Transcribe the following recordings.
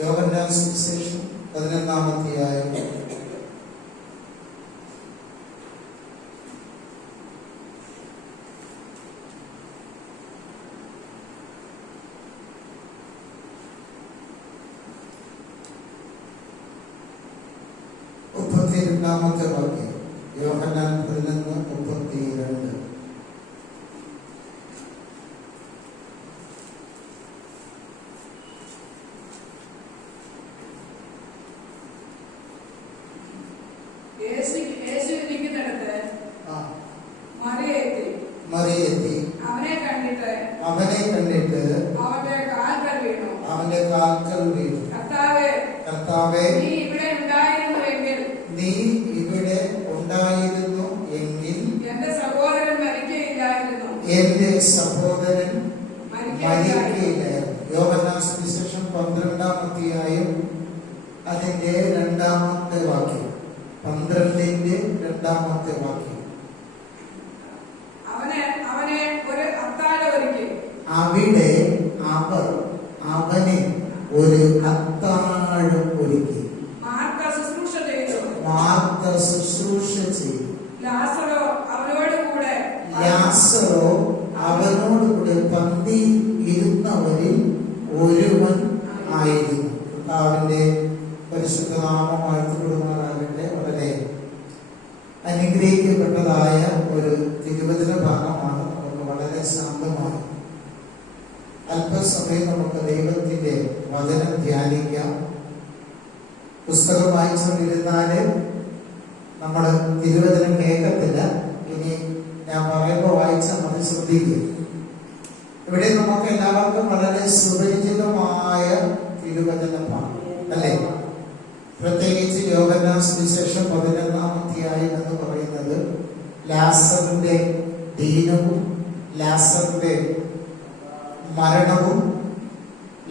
യോഹന്നാൻ സുവിശേഷം 11-ാം അധ്യായം 32-ാമത്തെ വാക്യം. യോഹന്നാൻ 11:32. മറിയെത്തി അവനെ കണ്ടിട്ട് അവന്റെ കാൽക്കൽ വീണു. കർത്താവേ, നീ ഇവിടെ ഉണ്ടായിരുന്നു എങ്കിൽ എന്റെ സഹോദരൻ മരിക്കുകയില്ലായിരുന്നു. യോഹന്നാൻ സുവിശേഷം 12-ാം അധ്യായം അതിന്റെ 2-ാമത്തെ വാക്യം. 12-ന്റെ 2-ാമത്തെ വാക്യം. അവിടെ അവർ അവനെ ഒരു അത്താഴം ഒരുക്കി. മാർത്ത ശുശ്രൂഷ ചെയ്തു. ലാസറോ അവനോട് കൂടെ പന്തി ഇരുന്നവരിൽ ഒരുവൻ ആയിരുന്നു. കർത്താവിന്റെ പരിശുദ്ധ നാമം വാഴ്ത്തപ്പെടുമാറാകട്ടെ. വളരെ അനുഗ്രഹിക്കപ്പെട്ടതായ ഒരു തിരുവചന ഭാഗമാണ്. നമുക്ക് വളരെ ശാന്തമായി അല്പസമയം നമുക്ക് ദൈവത്തിന്റെ വചനം ധ്യാനിക്കാം. പുസ്തകം വായിച്ചുകൊണ്ടിരുന്നാല് നമ്മൾ തിരുവചനം കേൾക്കത്തില്ല. ഇനി ഞാൻ പറയുമ്പോൾ വായിച്ചാൽ മതി, ശ്രദ്ധിക്കും. ഇവിടെ നമുക്ക് എല്ലാവർക്കും വളരെ സുപരിചിതമായ തിരുവചനമാണ്, അല്ലേ? പ്രത്യേകിച്ച് യോഹന്നാൻ സുവിശേഷം 11-ാം അധ്യായം എന്ന് പറയുന്നത് ലാസറിന്റെ ദീനവും ലാസറിന്റെ മരണവും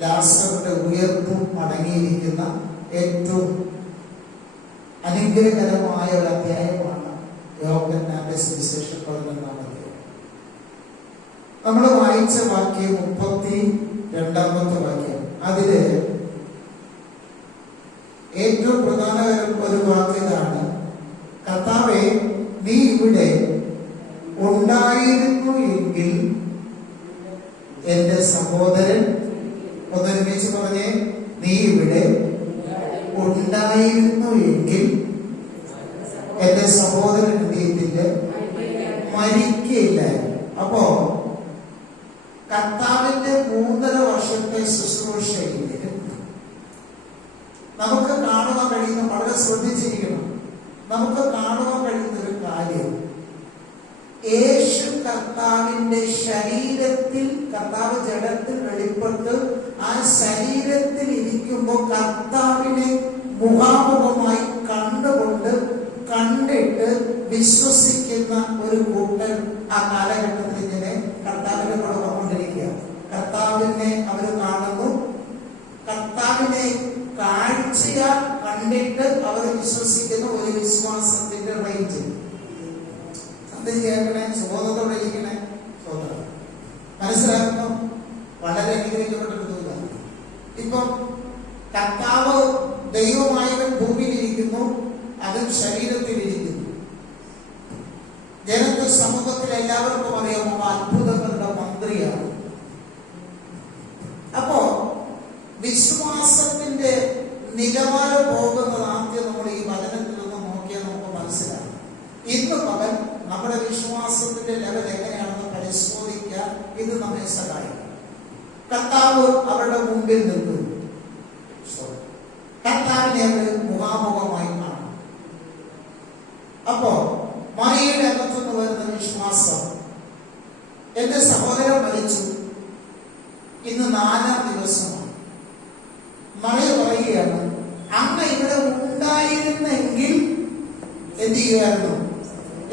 ലാസറിന്റെ ഉയർപ്പും അടങ്ങിയിരിക്കുന്ന ഏറ്റവും അനുഗ്രഹകരമായ ഒരു അധ്യായമാണ് യോഹന്നാന്റെ സുവിശേഷം 11-ാം അധ്യായം. നമ്മൾ വായിച്ച വാക്യം 32-ാമത്തെ വാക്യം. അതില് ഏറ്റവും പ്രധാനകരം ഒരു വാക്യമാണ്, കർത്താവേ, നീ ഇവിടെ ഉണ്ടായിരുന്നു എങ്കിൽ എന്റെ സഹോദരൻ. ഒന്നൊരുമിച്ച് പറഞ്ഞേ, നീ ഇവിടെ ഉണ്ടായിരുന്നു എങ്കിൽ എന്റെ സഹോദരൻ മരിക്കയില്ലായിരുന്നു. അപ്പോ കർത്താവിന്റെ 3.5 വർഷത്തെ ശുശ്രൂഷയിൽ നമുക്ക് കാണുവാൻ കഴിയുന്ന, വളരെ ശ്രദ്ധിച്ചിരിക്കണം, നമുക്ക് കാണുവാൻ കഴിയുന്ന ഒരു കാര്യം, യേശു കർത്താവിന്റെ ശരീരത്തിൽ, കർത്താവ് ജഡത്തിൽ വെളിപ്പെട്ട് ആ ശരീരത്തിൽ ഇരിക്കുമ്പോൾ കർത്താവിനെ മുഖാമുഖമായി കണ്ടിട്ട് വിശ്വസിക്കുന്ന ഒരു കൂട്ടർ ആ കാലഘട്ടത്തിൽ ഇങ്ങനെ കർത്താവിനെ കൂടെ വന്നുകൊണ്ടിരിക്കുക. കർത്താവിനെ അവർ കാണുന്നു, കർത്താവിനെ കാഴ്ചയാ കണ്ടിട്ട് അവർ വിശ്വസിക്കുന്ന ഒരു വിശ്വാസത്തിന്റെ റേഞ്ച്. കേൾക്കണേ, സുബോധത്തോടെ ഇരിക്കണേ. മനസ്സിലാക്കുന്നു? വളരെ അനുഗ്രഹിക്കപ്പെട്ടിരുന്നില്ല. ഇപ്പം കർത്താവ് ദൈവമായവൻ ഭൂമിയിലിരിക്കുന്നു, അതും ശരീരത്തിലിരിക്കുന്നു. ജനത്തെ സമൂഹത്തിൽ എല്ലാവർക്കും അറിയാമോ, അത്ഭുതങ്ങളുടെ മന്ത്രിയാണ്. അപ്പോ വിശ്വാസത്തിന്റെ നിലവാരം പോകുന്നത് ആദ്യം നമ്മൾ ഈ വചനത്തിൽ നിന്ന് നോക്കിയാൽ നമുക്ക് മനസ്സിലാകും. ഇന്ന് പകൽ നമ്മുടെ വിശ്വാസത്തിന്റെ ലെവൽ എങ്ങനെയാണെന്ന് പരിശോധിക്കാൻ ഇത് നമ്മെ സഹായിക്കും. കർത്താവ് അവരുടെ മുമ്പിൽ നിൽക്കുന്നു, കർത്താവിനെ അവർ മുഖാമുഖമായി കാണും. അപ്പോ മറിയുടെ അകത്തുനിന്ന് വരുന്ന വിശ്വാസം, എന്റെ സഹോദരൻ മരിച്ചു, ഇന്ന് 4-ാം ദിവസമാണ്. മറിയ പറയുകയാണ്, അമ്മ ഇവിടെ ഉണ്ടായിരുന്നെങ്കിൽ എന്ത് ചെയ്യുമായിരുന്നു?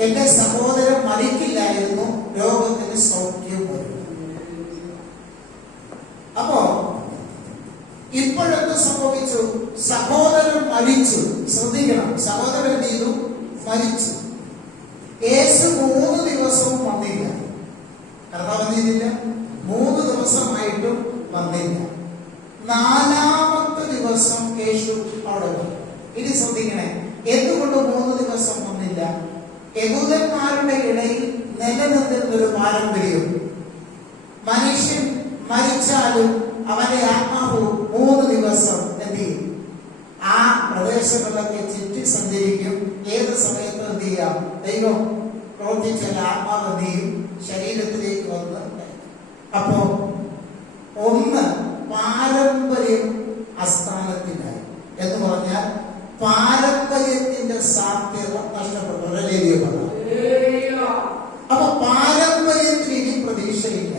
എന്റെ സഹോദരൻ മരിക്കില്ലായിരുന്നു, രോഗത്തിന് സൗഖ്യം വരും. അപ്പോ ഇപ്പോഴൊക്കെ സംഭവിച്ചു, സഹോദരൻ മരിച്ചു. ശ്രദ്ധിക്കണം, സഹോദരൻ എന്ത് ചെയ്തു? മരിച്ചു. യേശു 3 ദിവസവും വന്നില്ല. കർത്താവ് എന്ത് ചെയ്തില്ല? 3 ദിവസമായിട്ടും വന്നില്ല. 4-ാമത്തെ ദിവസം ദിവസം യേശു അവിടെ വന്നു. ഇനി ശ്രദ്ധിക്കണേ, എന്തുകൊണ്ട് 3 ദിവസം വന്നില്ല? യഹൂദന്മാരുടെ ഇടയിൽ നിലനിന്നിരുന്നൊരു പാരമ്പര്യം, മനുഷ്യൻ മരിച്ചാലും അവന്റെ ആത്മാവ് 3 ദിവസം എന്ത് ചെയ്യും? ആ പ്രദേശങ്ങളിലൊക്കെ ചുറ്റി സഞ്ചരിക്കും. ഏത് സമയത്ത് എന്ത് ചെയ്യാം? ദൈവം പ്രവർത്തിച്ചാൽ ആത്മാവ് എന്ത് ചെയ്യും? ശരീരത്തിലേക്ക് വന്ന്. അപ്പോ ഒന്ന്, പാരമ്പര്യം അസ്ഥാനത്തിനായി എന്ന് പറഞ്ഞാൽ പാരമ്പര്യത്തിന്റെ സാധ്യത നഷ്ടപ്പെട്ടു. അപ്പൊ പാരമ്പര്യത്തിന് ഇനി പ്രതീക്ഷയില്ല.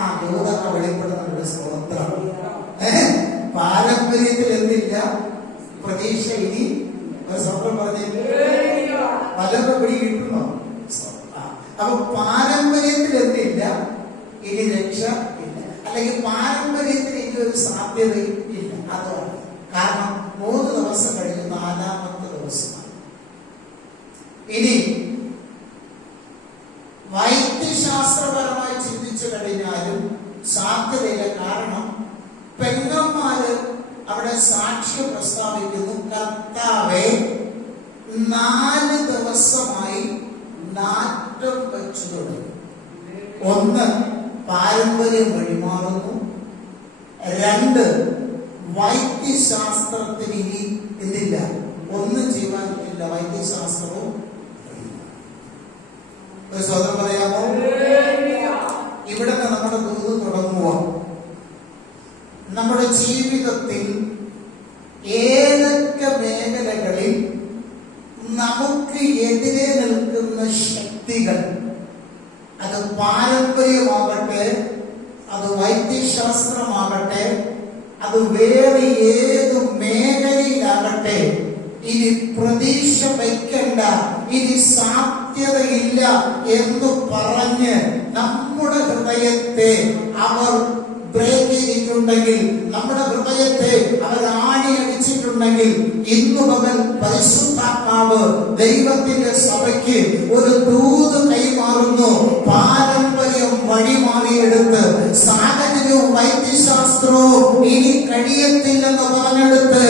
ആ യൂദക വെളിപ്പെടുന്ന സ്തോത്രം. പാരമ്പര്യത്തിൽ എന്തില്ല? പ്രതീക്ഷ ഇനി. ഒരു സ്വപ്നം പറഞ്ഞേ, പലരും പിടി കിട്ടുന്നോ? അപ്പൊ പാരമ്പര്യത്തിൽ എന്തില്ല? ഇനി രക്ഷ ഇല്ല. അല്ലെങ്കിൽ പാരമ്പര്യത്തിന് ഇനി ഒരു സാധ്യതയും ഇല്ല. അതാണ് കാരണം 3 ദിവസം കഴിഞ്ഞ് 4ാമത്തെ ദിവസമാണ്. ഇനി വൈദ്യശാസ്ത്രപരമായി ചിന്തിച്ചു കഴിഞ്ഞാലും സാധ്യതയില്ല. കാരണം പെങ്ങന്മാര് അവിടെ സാക്ഷ്യം പ്രസ്താവിക്കുന്നു, കർത്താവേ 4 ദിവസമായി നാറ്റം വെച്ചു തുടങ്ങി. ഒന്ന്, പാരമ്പര്യം വഴിമാറുന്നു. 2, വൈദ്യശാസ്ത്രത്തിന് ഇനി എന്തില്ല? ഒന്നും ചെയ്യാൻ പറ്റില്ല. വൈദ്യശാസ്ത്രവും. ഒരു സ്വതന്ത്രം പറയാമോ? ഇവിടെ നമ്മുടെ ദൂത് തുടങ്ങുക. നമ്മുടെ ജീവിതത്തിൽ ഏതൊക്കെ മേഖലകളിൽ നമുക്ക് എതിരെ നിൽക്കുന്ന ശക്തികൾ, അത് പാരമ്പര്യമാകട്ടെ, അത് വൈദ്യശാസ്ത്രമാകട്ടെ, അത് വേറെ ഏത് മേഖലയിലാകട്ടെ, ഇനി പ്രതീക്ഷ വയ്ക്കണ്ട, ഇനി സാധ്യതയില്ല എന്ന് പറഞ്ഞ് നമ്മുടെ ഹൃദയത്തെ അവർ ബ്രേക്ക് ചെയ്തിട്ടുണ്ടെങ്കിൽ, നമ്മുടെ ഹൃദയത്തെ അവർ ആണിയടിച്ചിട്ടുണ്ടെങ്കിൽ, ഇന്നു പകൽ പരിശുദ്ധാത്മാവ് ദൈവത്തിന്റെ സഭയ്ക്ക് ഒരു ദൂത് കൈമാറുന്നു. പാരമ്പര്യം വഴിമാറിയെടുത്ത് സാഹചര്യവും വൈദ്യശാസ്ത്രവും ഇനി കഴിയത്തില്ലെന്ന് പറഞ്ഞെടുത്ത്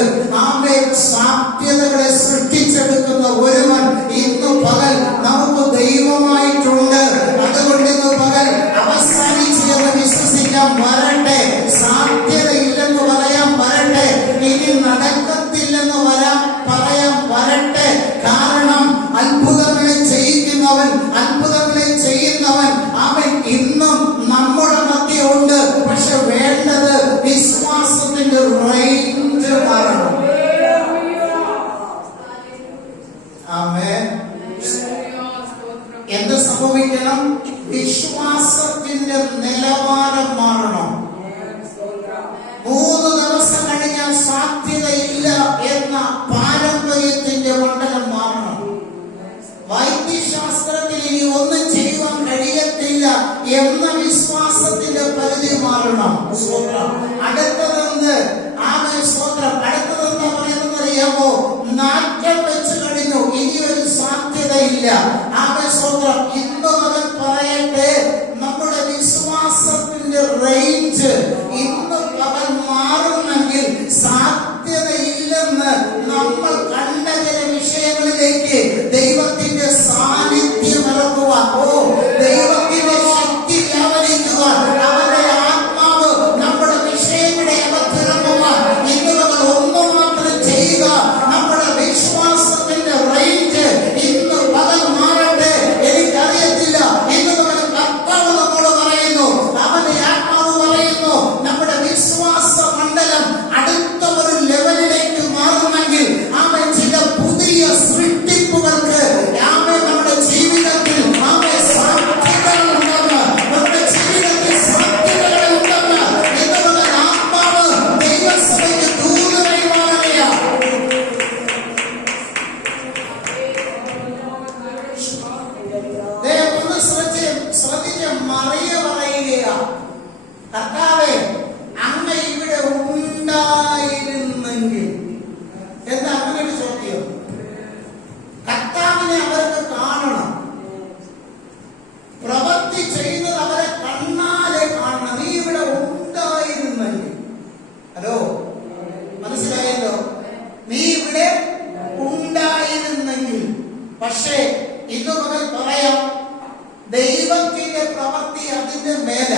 ആമേ സാധ്യതകളെ സൃഷ്ടിച്ചെടുക്കുന്ന ഒരുവൻ ഇന്നു പകൽ നമുക്ക് ദൈവമായിട്ടുണ്ട്. അതുകൊണ്ട് ഇന്ന് പകൽ അവസാനിച്ച് എന്ന് വിശ്വസിക്കാൻ വരട്ടെ. സാധ്യതയില്ലെന്ന് പറയാൻ വരട്ടെ. ഇനി നടക്കത്തില്ലെന്ന് പറയാൻ വരട്ടെ. കാരണം അത്ഭുതങ്ങളെ ചെയ്യിക്കുന്നവൻ, അത്ഭുതങ്ങളെ ചെയ്യുന്നവൻ അവൻ ഇന്നും നമ്മുടെ മധ്യ ഉണ്ട്. പക്ഷെ വേണ്ടത് വിശ്വാസത്തിന്റെ റേഞ്ച് മാറണം. ആമേൻ. എന്ത് സംഭവിക്കണം? വിശ്വാസത്തിന്റെ നിലവാരം മാറണം. 3 ദിവസം കഴിഞ്ഞാൽ സാധ്യതയില്ല എന്ന പാരമ്പര്യത്തിന്റെ മണ്ഡലം മാറണം. വൈദ്യശാസ്ത്രത്തിൽ ഇനി ഒന്നും ചെയ്യുവാൻ കഴിയത്തില്ല എന്ന വിശ്വാസത്തിന്റെ പരിധി മാറണം. സ്വത്രം അടുത്തതെന്ന് സ്വത്രം അടുത്തതെന്ന് പറയുന്നത് അറിയാമോ? നാറ്റം വെച്ച് കഴിഞ്ഞു, ഇനി ഒരു സാധ്യതയില്ല. സ്വത്രം ഇന്ന് മകൻ പറയട്ടെ, നമ്മുടെ വിശ്വാസത്തിന്റെ റേഞ്ച് ഇന്ന് പകൽ മാറുമെങ്കിൽ സാധ്യതയില്ലെന്ന് നമ്മൾ കണ്ട ചില വിഷയങ്ങളിലേക്ക് ദൈവത്തിന്റെ സാന്നിധ്യം ഇറക്കുക. ദൈവത്തിന്റെ ശക്തി വ്യാപരിക്കുക. അവന്റെ ആത്മാവ് നമ്മുടെ വിഷയങ്ങളെ അവതരിക്കുക. ഇന്ന് നമ്മൾ ഒന്നു മാത്രം ചെയ്യുക. നമ്മുടെ വിശ്വാസത്തിന്റെ റേഞ്ച് ഇന്ന് പകൽ മാറി പക്ഷേ ഇന്നു മുതൽ പറയാം, ദൈവത്തിന്റെ പ്രവൃത്തി അതിന്റെ മേല.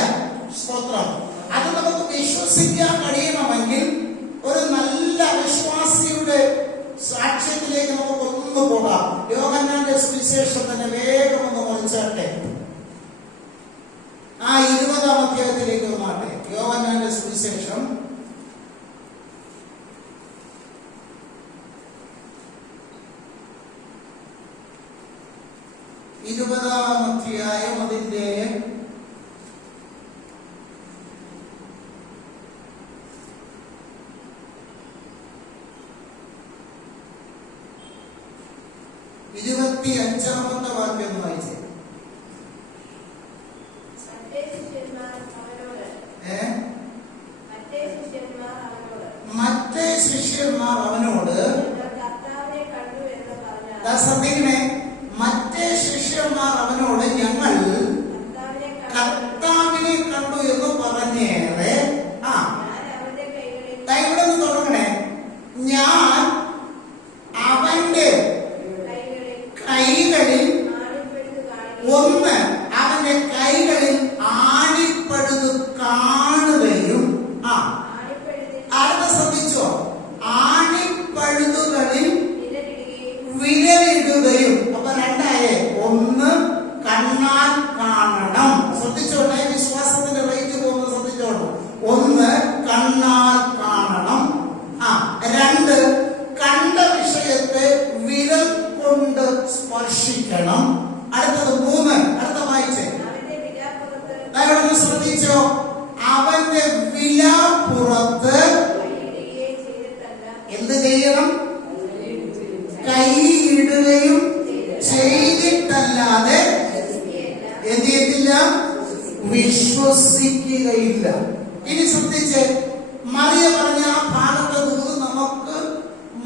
സ്തോത്രം. അത് നമുക്ക് വിശ്വസിക്കാൻ കഴിയണമെങ്കിൽ ഒരു നല്ല വിശ്വാസിയുടെ സാക്ഷ്യത്തിലേക്ക് നമുക്ക് ഒന്ന് പോകാം. യോഹന്നാന്റെ സുവിശേഷം തന്നെ വേഗം ഒന്ന് മറിച്ചാട്ടെ. ആ 20-ാം അധ്യായത്തിലേക്ക് വന്നാട്ടെ. യോഹന്നാന്റെ സുവിശേഷം 20-ാം അധ്യായം അതിന്റെ 25-ാമത്തെ വാക്യം വായിച്ചേ. മറ്റേ ശിഷ്യന്മാർ അവനോട് ശ്രദ്ധിക്കണേ, മറ്റേ ശിഷ്യന്മാർ അവനോട് ഞങ്ങൾ കർത്താവിനെ കണ്ടു എന്ന് പറഞ്ഞേറെ. ഇവിടെ നിന്ന് തുടങ്ങണേ. ഞാൻ അവന്റെ കൈകളിൽ ഒന്ന് അവന്റെ കൈകളിൽ ആണിപ്പഴുതു കാണുകയും അടുത്ത ശ്രദ്ധിച്ചോ, ആണിപ്പഴുതുകളിൽ വിരലിടുകയും. അപ്പൊ രണ്ടായേ, ഒന്ന് കണ്ണാൽ കാണണം. ശ്രദ്ധിച്ചോട്ടെ, വിശ്വാസത്തിന്റെ റേറ്റ് പോകുന്നത് ശ്രദ്ധിച്ചോളൂ. ഒന്ന് കണ്ണാൽ കാണണം. രണ്ട് കണ്ട വിഷയത്തെ വിരൽ കൊണ്ട് സ്പർശിക്കണം. അടുത്തത് മൂന്ന്. അടുത്ത വായിച്ചേ. അവിടെ ശ്രദ്ധിച്ചോ, അവന്റെ വിലാപ്പുറത്ത് എന്ത് ചെയ്യണം? കൈയിടുകയും ചെയ്തിട്ടല്ലാതെ എന്ത് ചെയ്യത്തില്ല? വിശ്വസിക്കുകയില്ല. ഇനി ശ്രദ്ധിച്ച്, മറിയ പറഞ്ഞ ആ ഭാഗത്തെ ദൂത് നമുക്ക്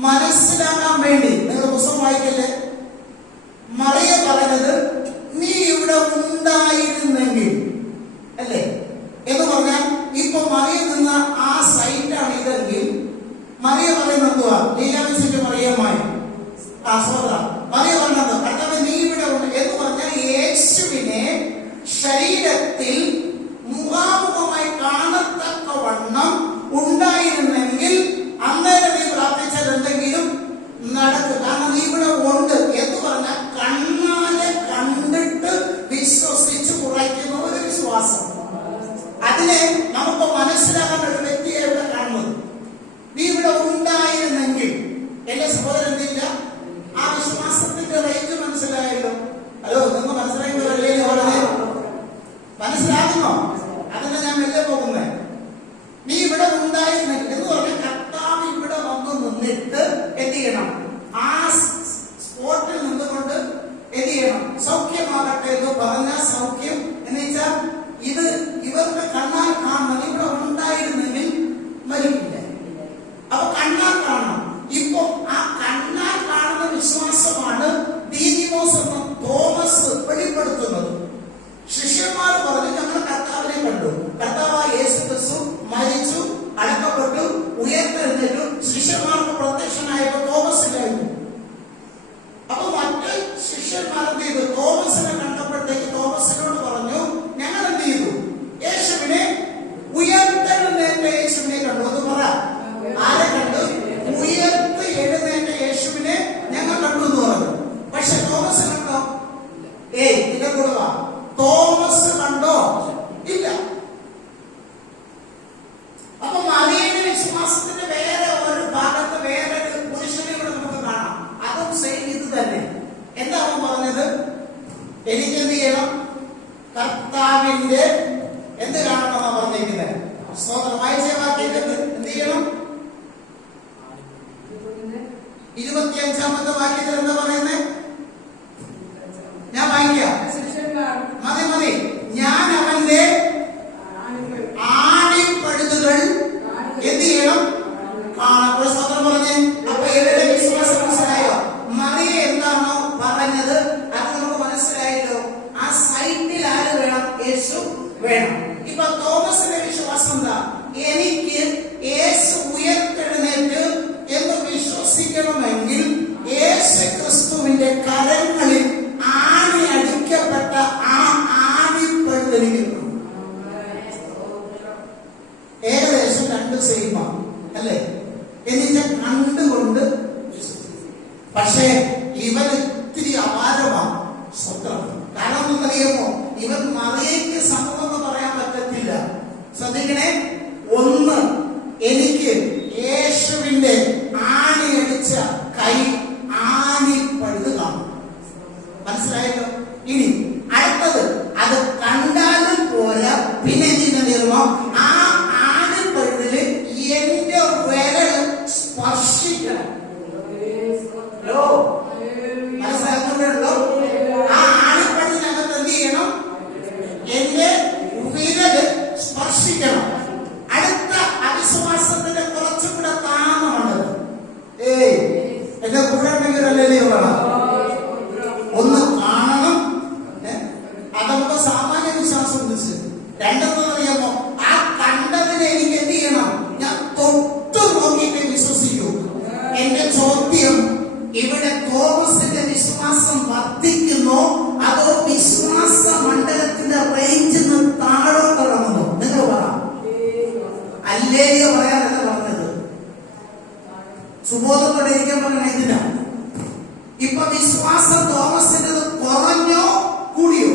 മനസ്സിലാക്കാൻ വേണ്ടി നിങ്ങൾ പുസ്തകം വായിക്കല്ലേ. മറിയ പറഞ്ഞത്, നീ ഇവിടെ ഉണ്ടായിരുന്നെങ്കിൽ അല്ലേ എന്ന് പറഞ്ഞാൽ, ഇപ്പൊ മറിയ നിന്ന ആ സൈറ്റാണ് ഇതെങ്കിൽ മറിയ പറയുന്നത് എന്തുവാ? ലീലാവിന്റെ മറിയമായി മറിയ പറഞ്ഞത്, കർത്താവേ നീ ഇവിടെ ഉണ്ട് എന്ന് പറഞ്ഞാൽ യേശുവിനെ ശരീരത്തിൽ മുഖാമുഖമായി കാണത്തക്കവണ്ണം ഉണ്ടായിരുന്നെങ്കിൽ അന്നേരം നീ പ്രാർത്ഥിച്ചത് എന്തെങ്കിലും നടക്കും. കാരണം നീ ഇവിടെ ഉണ്ട് എന്ന് പറഞ്ഞാൽ കണ്ണാലെ കണ്ടിട്ട് വിശ്വസിച്ച് കുറയ്ക്കുന്ന ഒരു വിശ്വാസം. അതിനെ നമുക്ക് മനസ്സിലാക്കാൻ ഒരു വ്യക്തിയെ ഇവിടെ കാണുന്നത്. നീ ഇവിടെ ഉണ്ടായിരുന്നെങ്കിൽ എന്റെ സഹോദരൻ എന്തില്ല, ആ വിശ്വാസത്തിന്റെ റേറ്റ് മനസ്സിലായല്ലോ. ഹലോ, നിങ്ങൾ മനസ്സിലാക്കുന്നതല്ലേ? മനസ്സിലാകുന്നോ? അതിനെ ഞാൻ മെല്ലെ പോകുന്നേ. നീ ഇവിടെ ഉണ്ടായിരുന്നെങ്കിൽ എന്ന് പറഞ്ഞാൽ കർത്താവ് ഇവിടെ വന്ന് നിന്നിട്ട് എന്ത് ചെയ്യണം? ആ സ്പോട്ടിൽ നിന്നുകൊണ്ട് എന്ത് ചെയ്യണം? സൗഖ്യമാകട്ടെ എന്ന് പറഞ്ഞ സൗഖ്യം എന്ന് വെച്ചാൽ ഇത് ഇവർക്ക് കണ്ണാൽ കാണണം. ഇവിടെ ഉണ്ടായിരുന്നെങ്കിൽ മരിക്കില്ല. അപ്പൊ കണ്ണാൽ കാണണം. ഇപ്പൊ ആ കണ്ണാൽ കാണുന്ന വിശ്വാസമാണ് ദീദിമോസ് എന്ന തോമസ് വെളിപ്പെടുത്തുന്നത്. ശിഷ്യന്മാർ പറഞ്ഞു, ഞങ്ങൾ കർത്താവിനെ കണ്ടു. കർത്താവായ യേശു ക്രിസ്തു മരിച്ചു, അടക്കപ്പെട്ടു, ഉയർത്തെഴുന്നേറ്റു. ശിഷ്യന്മാർക്ക് പ്രത്യക്ഷനായപ്പോ തോമസിലായിരുന്നു. അപ്പൊ മറ്റ് ശിഷ്യന്മാർ എന്ത് ചെയ്തു? തോമസിനെ കണ്ടപ്പോഴത്തേക്ക് തോമസിനോട് പറഞ്ഞു, ഞങ്ങൾ എന്ത് ചെയ്തു? യേശുവിനെ ഉയർത്തെഴുന്നേറ്റ യേശുവിനെ കണ്ടു. എന്ന് പറ, ആരെ കണ്ടു? ഉയർത്ത് എഴുന്നേറ്റ യേശുവിനെ ഞങ്ങൾ കണ്ടു എന്ന് പറഞ്ഞു. പക്ഷെ തോമസ് കണ്ടോ? ഇതിന്റെ കൂടെ വാ. തോമസ് കണ്ടോ? ഇല്ല. അപ്പൊ മറിയയുടെ വിശ്വാസത്തിന്റെ വേറെ ഒരു ഭാഗത്ത് വേറെ ഒരു പുരുഷനെ ഇവിടെ നമുക്ക് കാണാം. അതും സെയിം ഇത് തന്നെ. എന്താ അവൻ പറഞ്ഞത്? എനിക്ക് എന്ത് ചെയ്യണം? കർത്താവിന്റെ എന്ത് കാണണമെന്നാ പറഞ്ഞിരിക്കുന്നത്? സ്തോത്രം. വായിച്ച വാക്യത്തിൽ എന്ത് ചെയ്യണം? 25-ാമത്തെ വാക്യത്തിൽ എന്താ പറയുന്നത്? ഞാൻ വായിക്കാം. മതി. ഞാൻ അവന്റെ ആണിപ്പഴുതുകൾ എന്ത് ചെയ്യണം? കാണാൻ. സ്വതന്ത്രം പറഞ്ഞേ. അപ്പൊ ഇവരുടെ വിശ്വാസം മനസ്സിലായോ? മറിയ എന്താണോ പറഞ്ഞത് അത് നമുക്ക് മനസ്സിലായല്ലോ. ആ സൈറ്റിൽ ആര് വേണം? യേശു വേണം. ഇപ്പൊ തോമസിന്റെ വിശ്വാസം എന്താ? എനിക്ക് യേശു ഉയർത്തെഴുന്നേറ്റ് എന്ന് വിശ്വസിക്കണമെങ്കിൽ യേശു ക്രിസ്തുവിനെ അല്ലേ? എന്നുവെച്ച കണ്ടുകൊണ്ട്. പക്ഷേ ഇവൻ ഇത്തിരി അപാരമാണ്. സ്വന്തം കാരണം എന്നറിയാമോ, ഇവൻ മറിയയ്ക്ക് സമൂഹം എന്ന് പറയാൻ പറ്റത്തില്ല. ശ്രദ്ധിക്കണേ, ഒന്ന്, എനിക്ക് യേശുവിന്റെ ആണിയടിച്ച കൈ ആണിപ്പഴുത് കാണും. മനസ്സിലായല്ലോ? ഇനി അടുത്തത്, അത് കണ്ടാലും പോരാ, പിന്നെ എന്തിനോ ആ ആണിപ്പഴുതില് എന്റെ വിരൽ സ്പർശിക്കണം. മനസ്സിലാക്കുന്നുണ്ടല്ലോ? ആ ആണിപ്പഴുതിനകത്ത് എന്ത് ചെയ്യണം? എന്റെ വിരല് സ്പർശിക്കണം. അടുത്ത അവിശ്വാസത്തിന്റെ കുറച്ചുകൂടെ താമമുള്ളത്. എന്റെ കൂടെ ഉണ്ടെങ്കിൽ അല്ലേ വേണം, ഒന്ന് കാണണം. അതൊക്കെ സാമാന്യ വിശ്വാസം വിളിച്ച്. രണ്ടെന്ന് അറിയാമോ, ആ കണ്ടതിനെ എനിക്ക് എന്ത് ചെയ്യണം? ഞാൻ തൊട്ട് നോക്കിയിട്ട് വിശ്വസിക്കൂ. എന്റെ ചോദ്യം, ഇവിടെ തോമസിന്റെ വിശ്വാസം വർദ്ധിക്കുന്നോ അതോ വിശ്വാസ മണ്ഡലത്തിന്റെ റേഞ്ചിൽ നിന്ന് താഴോട്ട് ഇറങ്ങുന്നു? നിങ്ങൾ പറ. അല്ലേയോ പറയാനല്ല പറഞ്ഞത്, സുബോധത്തോടെ ഇരിക്കാൻ പറഞ്ഞ ഇതിനാ. ഇപ്പൊ വിശ്വാസം തോമസിന്റെ കുറഞ്ഞോ കൂടിയോ?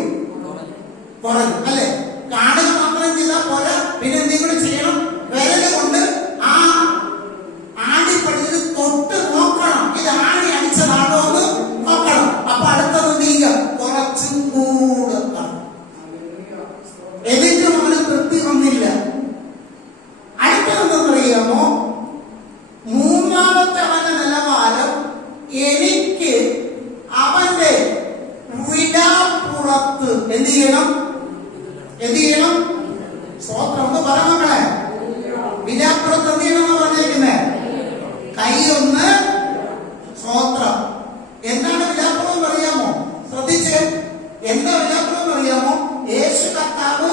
കുറഞ്ഞു അല്ലെ? കാണുക മാത്രം ചെയ്താൽ പോരാ, പിന്നെ എന്തെങ്കിലും ചെയ്യണം. വിരല് കൊണ്ട് ആ ആണിപ്പഴുതിൽ തൊട്ട് നോക്കണം. ഇത് ആണി അടിച്ചതാണോ എന്ന് നോക്കണം. അപ്പൊ അടുത്തത് നീങ്ങ കുറച്ചും കൂടെ. എന്നിട്ടും അവന് തൃപ്തി വന്നില്ല. അടുത്തതെന്നറിയാമോ, മൂന്നാമത്തെ അവന്റെ നിലവാരം, എനിക്ക് അവന്റെ വിലാപ്പുറത്ത് എന്ത് ചെയ്യണം? എന്ത് ചെയ്യണം? സ്തോത്രം ഒന്ന് പറ മക്കളെ. വിലാപ്പുറത്ത് എന്ത് ചെയ്യണം പറഞ്ഞേക്കുന്നേ? കൈയൊന്ന്. സ്തോത്രം. എന്താണ് വിലാപ്പുറം എന്ന് അറിയാമോ? ശ്രദ്ധിച്ച്, എന്താ വിലാപ്പുറം എന്ന് അറിയാമോ? യേശു കർത്താവ്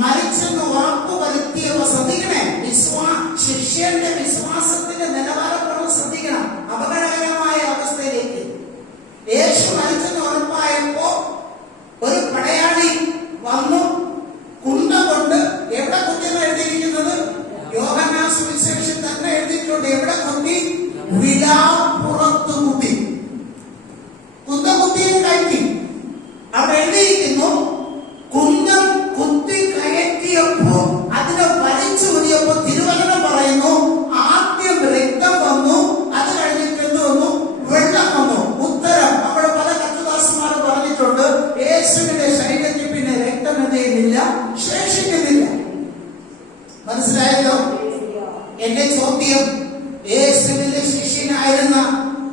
മരിച്ചെന്ന് ഉറപ്പ് വരുത്തിയപ്പോ, ശ്രദ്ധിക്കണേ, ശിഷ്യന്റെ വിശ്വാസത്തിന്റെ നിലവാരത്തോട് ശ്രദ്ധിക്കണം. അപകടകരമായ അവസ്ഥയിലേക്ക് യേശു മരിച്ചെന്ന് ഉറപ്പായപ്പോ ഒരു പടയാളി വന്നു, കുണ്ട കൊണ്ട്. എവിടെ കുത്തിയെന്ന് എഴുതിയിരിക്കുന്നത്? യോഹന്നാൻ സുവിശേഷം തന്നെ എഴുതിയിട്ടുണ്ട്. എവിടെ കുത്തി? വിലാപ്പുറത്ത് കുത്തി. കുന്ത കുത്തിയും കയറ്റി. അവിടെ എഴുതിയിരിക്കുന്നു, കുന്തം കുത്തി കയറ്റിയപ്പോ അതിനെ വലിച്ചു ഊരിയപ്പോ തിരുവചനം പറയുന്നു, ആദ്യം രക്തം വന്നു, അത് കഴിഞ്ഞിട്ട് എന്ത് വന്നു? വെള്ളം വന്നു. ഉത്തരം അവിടെ പല കത്തുദാസന്മാർ പറഞ്ഞിട്ടുണ്ട്, യേശുവിന്റെ ശരീരത്തിൽ പിന്നെ രക്തം എന്തെയുന്നില്ല, ശേഷിക്കുന്നില്ല. മനസ്സിലായല്ലോ? എന്റെ ചോദ്യം, യേശുവിന്റെ ശിഷ്യനായിരുന്ന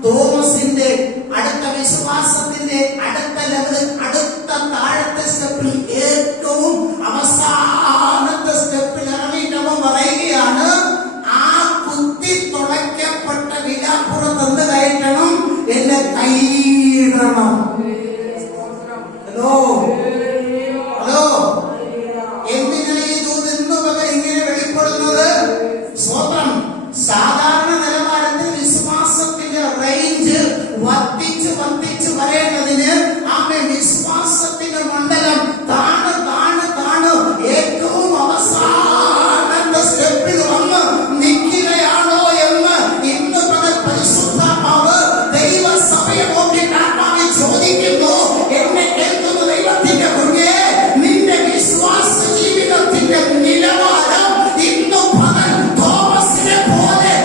തോമസിന്റെ അടുത്ത വിശ്വാസത്തിന്റെ അടുത്ത ലെവൽ, അടുത്ത താഴത്തെ സ്റ്റെപ്പിൽ, ഏറ്റവും അവസാനത്തെ സ്റ്റെപ്പിൽ ഇറങ്ങിയിട്ടവൻ പറയുകയാണ്, ആ കുത്തി തുളയ്ക്കപ്പെട്ട വിലാപ്പുറത്ത് എന്ത് കയറ്റണം? എന്റെ കൈയിടണം. ഹലോ ഹലോ, എന്തിനാ ഈ ദൂത് ഇന്ന് മുതൽ ഇങ്ങനെ വെളിപ്പെടുന്നത്? സ്വന്തം സാധാരണ നിലവാരത്തിൽ വിശ്വാസത്തിന്റെ റേഞ്ച് വർദ്ധിച്ച് വർദ്ധിച്ച് വരേണ്ടതിന് ആമേ വിശ്വാസത്തിന്റെ മണ്ഡലം താണ് താണ് താണ് ഏറ്റവും അവസാനത്തെ സ്റ്റെപ്പിൽ വന്ന് നിൽക്കുകയാണോ എന്ന് ഇന്ന് മുതൽ പരിശുദ്ധാത്മാവ് ദൈവസഭയെ നോക്കിയിട്ട് ആത്മാവിൽ ചോദിക്കുന്നു. എന്നെ കേൾക്കുന്ന ദൈവത്തിന്റെ കുഞ്ഞേ, നിന്റെ വിശ്വാസ ജീവിതത്തിന്റെ നിലവാരം ഇന്നു മുതൽ തോമസിനെ പോലെ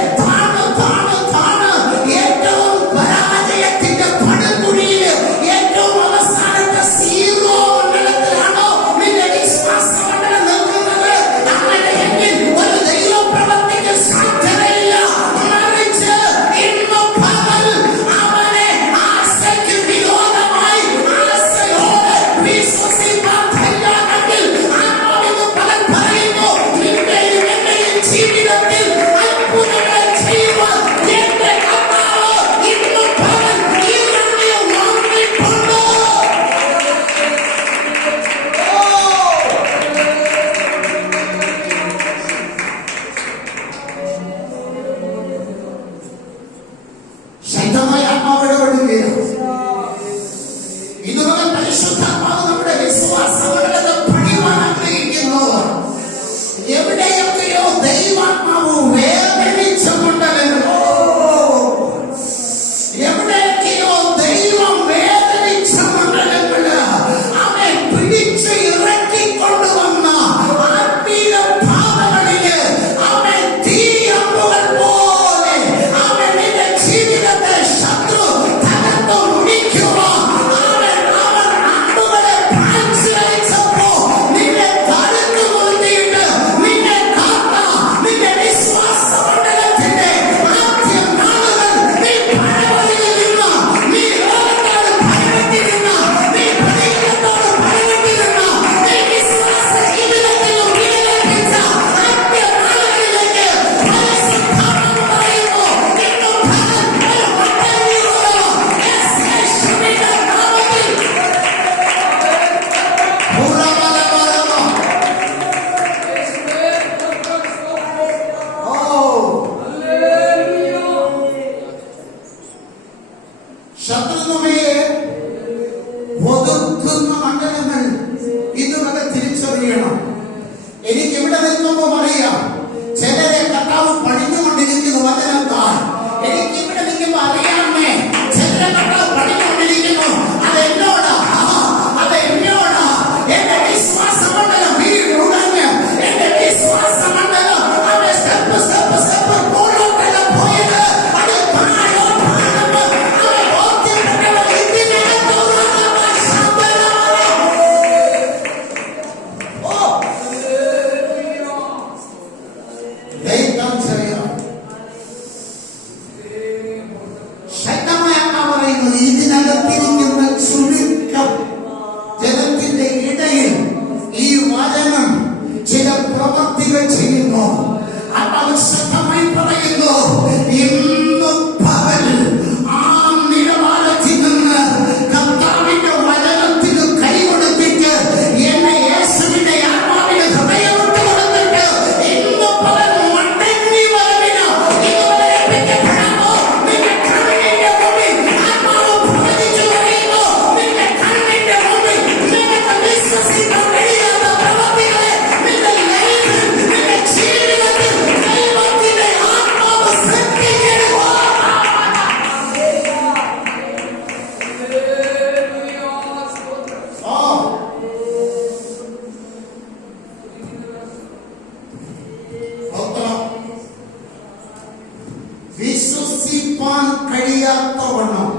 സഹിപ്പാൻ കഴിയാത്തവണ്ണം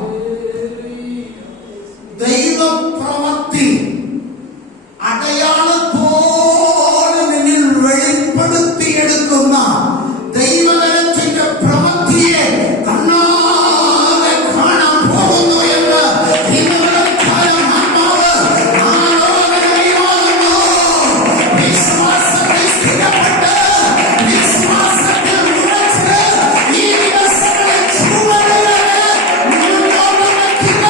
ദൈവപ്രവൃത്തി അടയാളത്തോടെ നിന്നിൽ വെളിപ്പെടുത്തിയെടുക്കുന്ന ദൈവകരത്തിന്റെ പ്രവൃത്തിയെ കണ്ണാലെ കാണാൻ പോകുന്നു എന്ന് ഇന്നലെ കാലം ആത്മാവ് ആലോചനയാകുന്നു. വിശ്വാസത്തിൽ സ്ഥിരപ്പെട്ട് വിശ്വാസത്തിൽ ഉറച്ച് ഈ ദിവസങ്ങളെ ചുവടുകളെ മുന്നോട്ട് വയ്ക്കുക.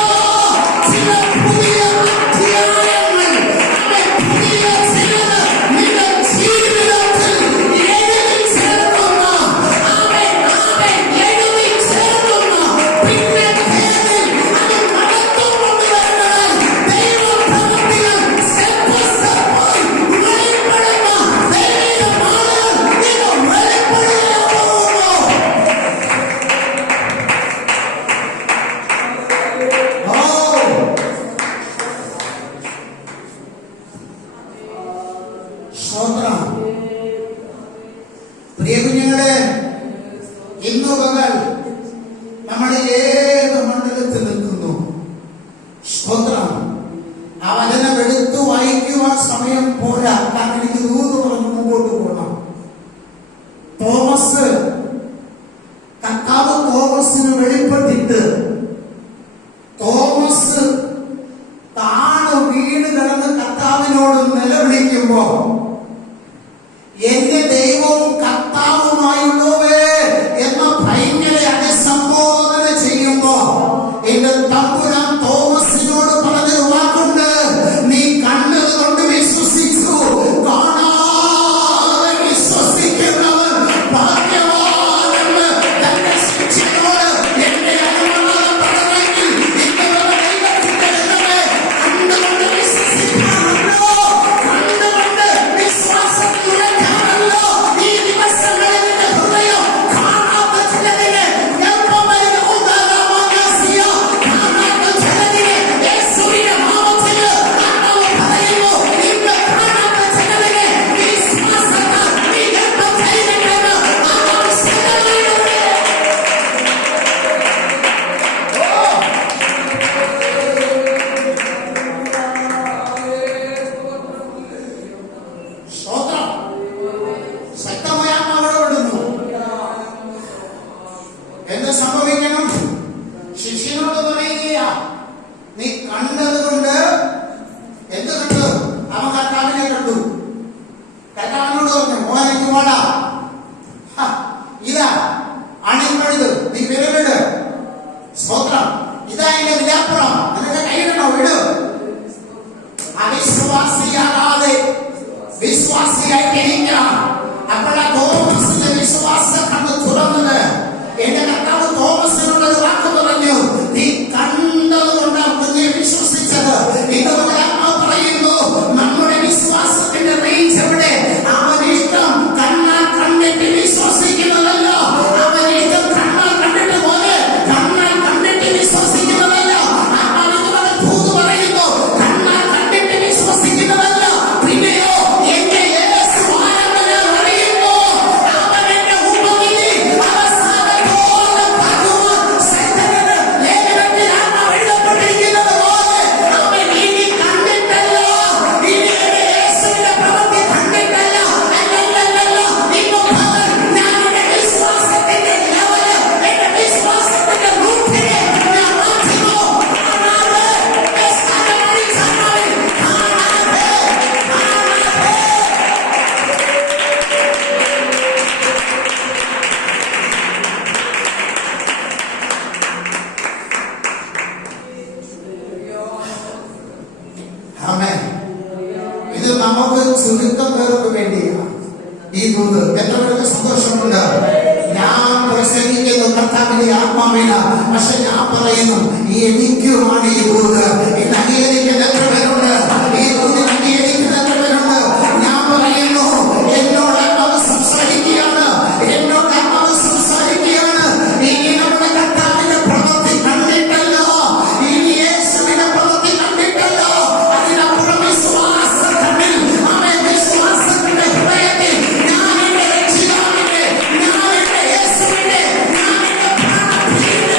ചില പുതിയ അധ്യായങ്ങൾ പുതിയ ചിലത് നിന്റെ ജീവിതത്തിൽ എഴുതി ചേർക്കുന്ന എഴുതി ചേർക്കുന്ന പിന്നെ പേരിൽ അത് നടത്തുകൊണ്ടുവരുന്നത് ദൈവപ്രവൃത്തികൾ സ്റ്റെപ്പ് സ്റ്റെപ്പായി വെളിപ്പെടുന്ന ദൈവമാണവൻ ഇത് വെളിപ്പെടുത്താൻ പോകുന്നു. സ്തോത്രം. പ്രിയ കുഞ്ഞുങ്ങളെ, ഇന്നു പകൽ നമ്മൾ ഏത് മണ്ഡലത്തിൽ നിൽക്കുന്നു? സ്തോത്രം. ആ വചനം എടുത്തു വായിക്കുവാൻ സമയം പോരാ, കാരണം എനിക്ക് ദൂത് പറഞ്ഞ് മുമ്പോട്ട് പോകണം. തോമസ്, കർത്താവ് തോമസിന് വെളിപ്പെട്ടിട്ട് തോമസ് താണു വീട് കിടന്ന് കർത്താവിനോട് നിലവിളിക്കുമ്പോ എന്റെ ദൈവവും കർത്താവുമായുള്ളവേ എന്ന ഭയങ്കര അഭിസംബോധന ചെയ്യുമ്പോ എന്റെ തമ്പുരാൻ തോമസിനോട് പറഞ്ഞൊരു വാക്കുണ്ട്, നീ കണ്ടത് കൊണ്ട് വിശ്വസിച്ചു, കാണാതെ വിശ്വസിക്കുന്നവൻ ഭാഗ്യവാനെന്ന് തന്റെ ശിഷ്യനോട് എന്റെ അനുവാദം പറഞ്ഞെങ്കിൽ ഇന്നവരെ ദൈവത്തിന്റെ ജനമേ, കണ്ടുകൊണ്ട് വിശ്വസിക്കാമല്ലോ, കണ്ടുകൊണ്ട് വിശ്വാസത്തിൽ ഉറക്കാമല്ലോ. ഈ ദിവസങ്ങളിൽ നിന്റെ ഹൃദയം കാണാത്ത ചിലതിനെ കാണാത്ത ചിലതിനെ യേശുവിന്റെ നാമത്തിൽ ആത്മാവ് പറയുന്നു. ഇന്ന് കാണാത്ത ചിലതിനെ വിശ്വാസത്താൽ നീ ഗർഭം ധരിക്കണമെന്ന് ആത്മാവ് ശക്തമായിട്ടുണ്ട്. സ്തോത്രം. ശക്തമായ ആത്മാവ് ഇടപെടുന്നു. എന്ത് സംഭവിക്കണം? ശിഷ്യനോട് പറയുക, നീ കണ്ടത് കൊണ്ട് എന്ത് കണ്ടു? അവൻ കർത്താവിനെ കണ്ടു. കർത്താവിനോട് പറഞ്ഞു, മോനെ വാടാ, ഇതാ അണിമഴുത്, നീ വിരലിട്. സ്തോത്രം. ഇതാ എന്റെ വിലാപ്പുറം, നിനക്ക് കൈയിടണോ? ഇട്. അവിശ്വാസിയാകാതെ വിശ്വാസിയായി ജനിക്കണം. അപ്പോഴാ തോമസിന്റെ വിശ്വാസ കണ്ണ് തുറന്നത്. എന്റെ കർത്താവ് തോമസിനോട് ഒരു വാക്ക് പറഞ്ഞു, നീ കണ്ടത് കൊണ്ടാണ് കുഞ്ഞെ വിശ്വസിച്ചത്. ഇതുപോലെ ആത്മാവ് പറയുന്നു, നമ്മുടെ വിശ്വാസത്തിന്റെ റേഞ്ച് എവിടെ? അവന് ഇഷ്ടം കണ്ണാൽ കണ്ടിട്ട് വിശ്വസിക്കുന്നതല്ല, അവന് ഇഷ്ടം കണ്ണാൽ കണ്ടിട്ട് പോലെ കണ്ണാൽ കണ്ടിട്ട് വിശ്വസിക്കുന്നതല്ല. ആത്മാവ് ഇതുപോലെ ദൂത് പറയുന്നു, കണ്ണാൽ കണ്ടിട്ട് വിശ്വസിക്കുന്നതല്ല, പിന്നെയോ എന്റെ യേശു ആരെന്ന് അറിയുന്നു. അവൻ എന്റെ ഉപനിധി അവസാനത്തോളം കാക്കുവാൻ ശക്തനെന്ന് ലേഖനത്തിൽ ആത്മാവ് എഴുതപ്പെട്ടിരിക്കുന്നത് പോലെ അവൻ ഇനി കണ്ടിട്ടല്ല, ഇനി എന്റെ യേശുവിന്റെ പ്രവൃത്തി കണ്ടിട്ടല്ല. അല്ലല്ലല്ല, ഇന്നു പകൽ ഞാൻ എന്റെ വിശ്വാസത്തിന്റെ ലെവല്, എന്റെ വിശ്വാസത്തിന്റെ റൂട്ടിനെ ഞാൻ മാറ്റുന്നു. കാണാതെ യേശുവിനെ കാണാതെ ആമേൻ. ഇത് നമുക്ക് ചുരുക്കം പേർക്ക് വേണ്ടിയാണ് ഈ ദൂത്. എത്ര പേർക്ക് സന്തോഷമുണ്ട്? ഞാൻ പ്രസംഗിക്കുന്നു കർത്താവിന്റെ ആത്മാവിന്, പക്ഷെ ഞാൻ പറയുന്നു എനിക്കുമാണ് ഈ ദൂത്. ഇത് അംഗീകരിക്കുന്ന എത്ര പേരുണ്ട്? ഈ ദൂതിന് അംഗീകരിക്കുന്ന എത്ര പേരുണ്ട്? ഞാൻ പറയുന്നു, എന്നോട് ആത്മാവ് സംസാരിക്കുകയാണ്, എന്നോട് ആത്മാവ് സംസാരിക്കുകയാണ്. ഇനി നമ്മുടെ കർത്താവിന്റെ പ്രവൃത്തി കണ്ടിട്ടല്ല, ഇനി യേശുവിന്റെ പ്രവൃത്തി കണ്ടിട്ടല്ല, അതിനപ്പുറം വിശ്വാസ കണ്ണിൽ അവൻ വിശ്വാസത്തിന്റെ ഹൃദയത്തിൽ ഞാൻ എന്റെ രക്ഷിതാവിന്റെ, ഞാൻ എന്റെ യേശുവിന്റെ, ഞാൻ എന്റെ പ്രാണപ്രിയന്റെ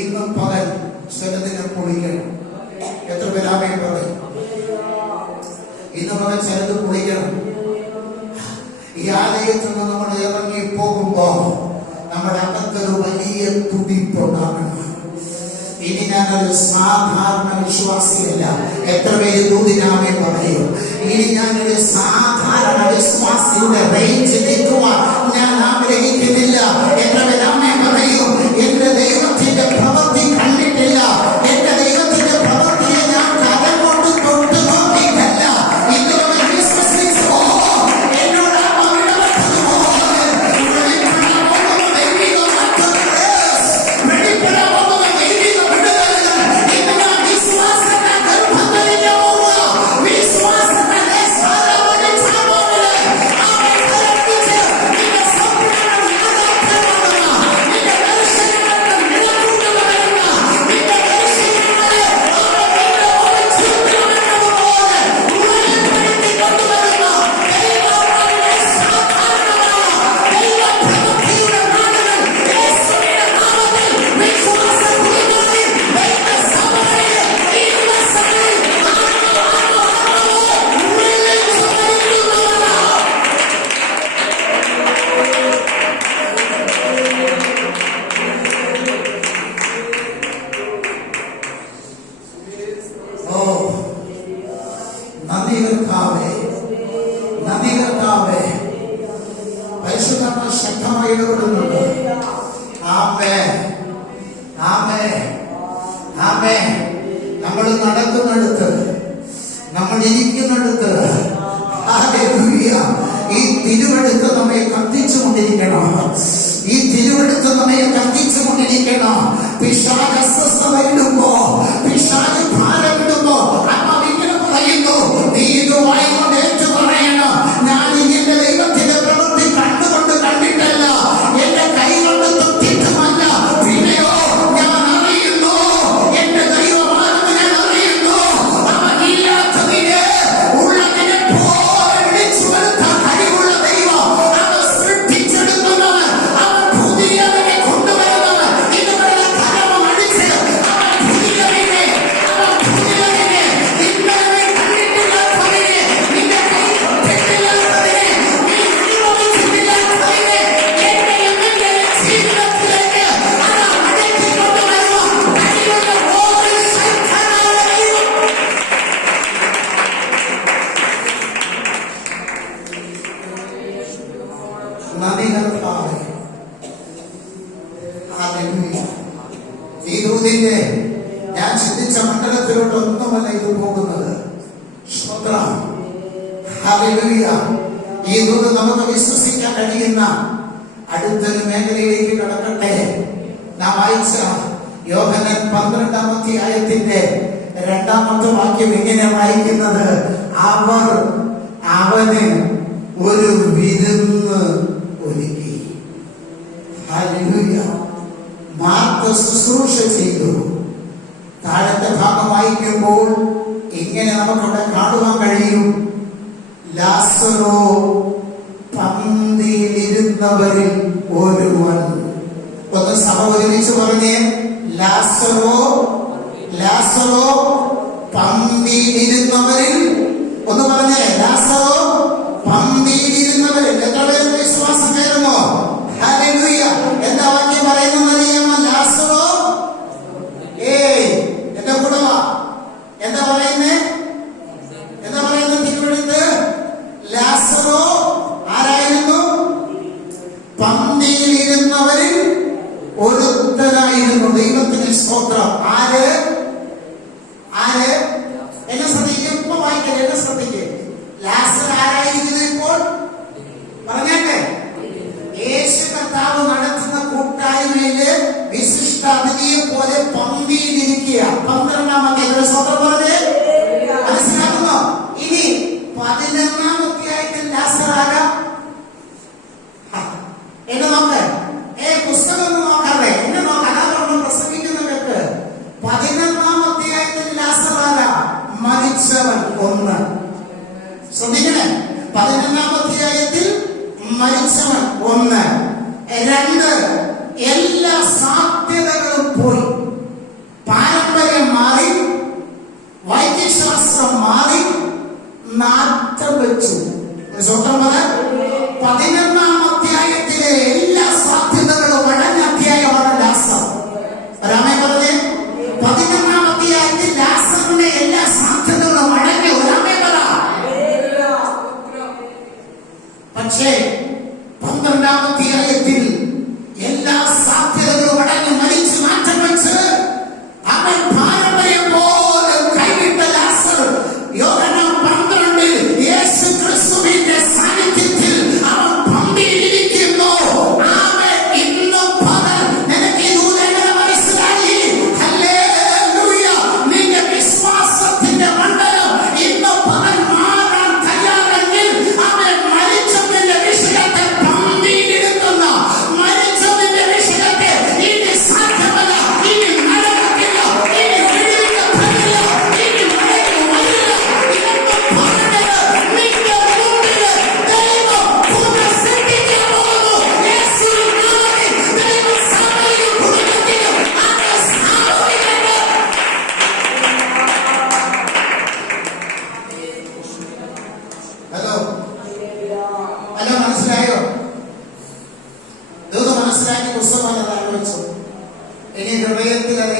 ഇന്നും പകൽ ചിലതിനെ പൊളിക്കണം. എത്ര പേരാമേ പറയും? ഇന്ന് പകൽ ചിലത് പൊളിക്കണം. ഈ ആലയത്തിൽ നിന്ന് നമ്മൾ ഇറങ്ങി പോകുമ്പോ നമ്മുടെ അകത്തൊരു വലിയ തുടിപ്പുണ്ടാകണം. ഇനി ഞാനൊരു സാധാരണ വിശ്വാസിയല്ല. എത്ര പേര് ദൂതിനാമേ പറയും? ഇനി ഞാനൊരു സാധാരണ വിശ്വാസിയുടെ റേഞ്ചിലേക്കുവാൻ ഞാൻ ആഗ്രഹിക്കുന്നില്ല. എത്ര പേര് ആമേ പറയും? എന്റെ ദൈവത്തിന്റെ പ്രവൃത്തി കണ്ടിട്ടില്ല. എന്റെ ദൈവത്തിന്റെ പ്രവൃത്തിയെ ഞാൻ കരം കൊണ്ട് തൊട്ട് നോക്കിയിട്ടല്ല. ഇതുവരെ വിശ്വസിച്ചോ എന്നോട് പരിശുദ്ധാത്മാ ശക്തമായി ഇടപെടുന്നുണ്ട്. ആമേൻ, ആമേൻ, ആമേൻ. നമ്മൾ നടക്കുന്നിടത്ത്, നമ്മൾ ഇരിക്കുന്നിടത്ത് ഈ തിരുവെടുത്ത് നമ്മെ കത്തിച്ചുകൊണ്ടിരിക്കണം. ഈ തിരുവെടുത്ത് നമ്മെ കത്തിച്ചുകൊണ്ടിരിക്കണം. പിശാച് അസ്വസ്ഥത ഇടുമ്പോ, പിശാച് ഭാരമിടുമ്പോ അമ്മ ഇങ്ങനെ പറയുന്നു, നീ ഇതുമായി കൊണ്ട് ഏറ്റു പറയണം, ഞാൻ എന്റെ ദൈവത്തിന്റെ പ്രവൃത്തി കണ്ടുകൊണ്ട് കണ്ടിട്ടല്ല, എന്റെ കൈ കൊണ്ട് തൊട്ടിട്ടുമല്ല, പിന്നെയോ ഞാൻ അറിയുന്നു എന്റെ ദൈവമാണെന്ന് ഞാൻ അറിയുന്നു. അവൻ ഇല്ലാത്തതിനെ ഉള്ളതിനെ പോലെ വിളിച്ചു വരുത്താൻ കഴിവുള്ള ദൈവം. അവൻ സൃഷ്ടിച്ചെടുക്കുന്നവൻ, അവൻ പുതിയവനെ കൊണ്ടുവരുന്നവൻ. ഇതുവരെ കരമം അടിച്ച് അവൻ പുതിയവനെ ഇന്നലെ കണ്ടിട്ടില്ലാത്തതിനെ, നിന്റെ കൈ തൊട്ടിട്ടില്ലാത്തതിനെ, നീ അനുഭവിച്ചിട്ടില്ലാത്തതിനെ എന്റെയും നിന്റെ ജീവിതത്തിലേക്ക് അത് അടക്കി കൊണ്ടുവരുവാൻ കഴിവുള്ള ഒരു ശക്തനായ ദൈവം. നന്ദി കർത്താവേ. ഹല്ലേലൂയ. ഈ ദൂതിന്റെ ഞാൻ ചിന്തിച്ച മണ്ഡലത്തിലോട്ട് ഒന്നുമല്ല ഇത് പോകുന്നത്. സ്തോത്രം. ഹല്ലേലൂയ. ഈ ദൂത് നമുക്ക് വിശ്വസിക്കാൻ കഴിയുന്ന അടുത്തൊരു മേഖലയിലേക്ക് കടക്കട്ടെ. നാം വായിച്ച യോഹന്നാൻ 12-ാം അധ്യായത്തിന്റെ 2-ാമത്തെ വാക്യം ഇങ്ങനെ വായിക്കുന്നത്, അവർ അവന് ഒരു വിരുന്ന് ഒരുക്കി. ഹല്ലേലൂയ. മാർത്ത ശുശ്രൂഷ ചെയ്തു. താഴത്തെ ഭാഗം വായിക്കുമ്പോൾ ഇങ്ങനെ നമുക്കവിടെ കാണുവാൻ കഴിയും, ലാസറോ പന്തിയിലിരുന്നവരിൽ ഒരുവൻ. ഒന്ന് സഭ ഒരുമിച്ച് പറഞ്ഞേ, ലാസറോ, ലാസറോ പന്തിയിലിരുന്നവരിൽ. ഒന്ന് പറഞ്ഞേ, ലാസറോ പന്തിയിലിരുന്നവരിൽ. എത്ര പേർക്ക് വിശ്വാസം കയറുമോ? ഹല്ലേലൂയ. എന്താ വാക്യം പറയുന്നത് അറിയാമോ? ലാസറോ, എന്റെ കൂടെ വാ. എന്താ പറയുന്നേ? എന്താ പറയുന്നത്? തിരുവെടുത്ത് ലാസറോ ആരായിരുന്നു? പന്തിയിലിരുന്നവരിൽ ഒരുത്തനായിരുന്നു. ദൈവത്തിന് സ്തോത്രം. ആര്? ആര്? എന്നെ ശ്രദ്ധിക്കും. ഇപ്പൊ വായിക്കട്ടെ, എന്നെ ശ്രദ്ധിക്കേ. ലാസർ ആരായിരുന്നു? ഇപ്പോൾ പറഞ്ഞേ. യേശു കർത്താവ് നടത്തുന്ന കൂട്ടായ്മയില് വിശിഷ്ട അതിഥിയെ പോലെ പന്തിയിലിരിക്കുക. 12-ാം അധ്യായത്തിൽ സ്വന്തം പറഞ്ഞേ, മനസ്സിലാക്കുന്നോ? ഇനി 11-ാം അധ്യായത്തിൽ ലാസർ ആരാ? എന്നെ നോക്ക്. പുസ്തകം ഒന്ന് നോക്കാതെ എന്നെ നോക്കാൻ പറഞ്ഞു പ്രസംഗിക്കുന്നവർക്ക്. 11-ാം അധ്യായത്തിൽ ലാസർ ആരാ? മരിച്ചവൻ. ഒന്ന് ശ്രദ്ധിക്കണേ. 11-ാം അധ്യായത്തിൽ മരിച്ചവൻ. ഒന്ന്. രണ്ട്, എല്ലാ സാധ്യതകളും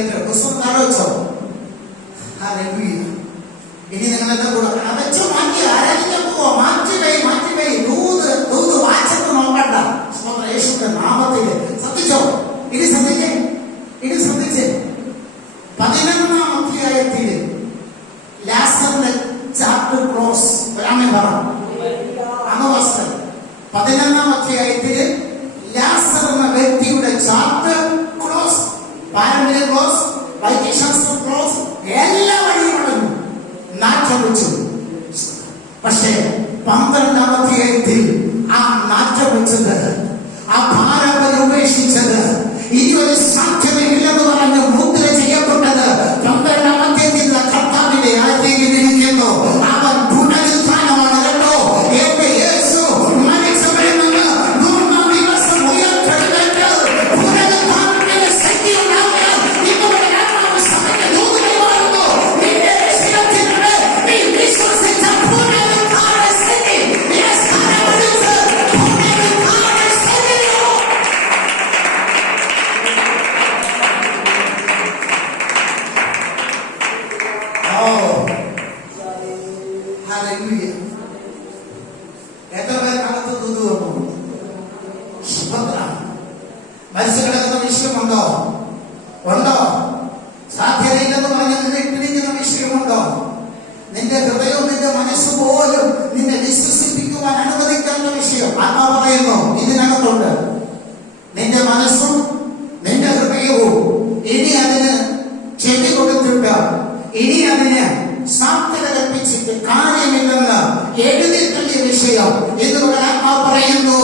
എഴുന്നേറ്റ് പുസ്തകം താഴെ വെച്ചോ. ഇനി നിങ്ങൾ എന്താ കൂടെ വെച്ച് മാറ്റി ആരാധിക്കാൻ പോവോ? മാറ്റി ദൂത് വാച്ചത്ത് നോക്കണ്ട. യേശുവിന്റെ നാമത്തിൽ ശ്രദ്ധിച്ചോ. ഇനി ശ്രദ്ധിച്ചേ 11-ാം അധ്യായത്തിൽ ലാസറിന്റെ ചാപ്റ്റർ ക്ലോസ്. അമ്മ പറ. 11-ാം അധ്യായത്തിൽ ലാസർ എന്ന വ്യക്തിയുടെ ചാപ്റ്റർ ക്ലോസ്. പാരമ്പര്യ ക്ലോസ്, വൈദ്യശാസ്ത്രം ക്ലോസ്, എല്ലാ വഴിയും അടഞ്ഞു, നാറ്റം വെച്ചു. പക്ഷേ 12-ാം അധ്യായത്തിൽ ആ നാറ്റം വെച്ചത്, ആ പാരമ്പര്യം ഉപേക്ഷിച്ചത്, ഇനി ഒരു സാധ്യതയില്ലെന്ന് പറഞ്ഞ് മുദ്ര ചെയ്യപ്പെട്ടത് 12-ാം അധ്യായത്തിൽ കർത്താവിന്റെ ആഗ്രഹിക്കുന്നു. അവൻ പുനരുത്ഥാനമാണ് കേട്ടോ. എന്റെ യേശു മരിച്ചവരിൽ നിന്ന് 3-ാം ദിവസം ഉയർത്തെഴുന്നേറ്റ് പുനരുത്ഥാനത്തിന്റെ ശക്തി ഉണ്ടാവുകയാൽ നിങ്ങളുടെ ആത്മാവ് സഭയ്ക്ക് ദൂത് കൈമാറുന്നു. നിന്റെ വിഷയത്തിലൂടെ നീ വിശ്വസിച്ച പുനരുത്ഥാന ശക്തി നിന്നെ സ്ഥാനപ്പെടുത്ത് പുനരുത്ഥാന ശക്തിയോ. എത്ര പേർക്കകത്ത് ദൂത് വന്നു? മരിച്ചു കിടക്കുന്ന വിഷയമുണ്ടോ? സാധ്യതയില്ലെന്ന് പറഞ്ഞ് നിന്നെ ഇട്ടിരിക്കുന്ന വിഷയമുണ്ടോ? നിന്റെ ഹൃദയവും നിന്റെ മനസ്സും പോലും നിന്നെ വിശ്വസിപ്പിക്കുവാൻ അനുവദിക്കാനുള്ള വിഷയം ആത്മാ പറയുന്നു ഇതിനകത്തുണ്ട്. നിന്റെ മനസ്സും നിന്റെ ഹൃദയവും ഇനി അതിന് ചെവി കൊടുത്തിട്ട്, ഇനി അതിന് സാധ്യത കൽപ്പിച്ചിട്ട് കാര്യമില്ലെന്ന് എഴുതി തള്ളിയ വിഷയം ഇതുകൊണ്ട് ആത്മാ പറയുന്നു.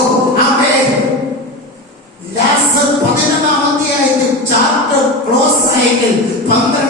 ലാസർ 11-ാം അധ്യായത്തിൽ ചാപ്റ്റർ ക്ലോസ് ആയെങ്കിൽ 12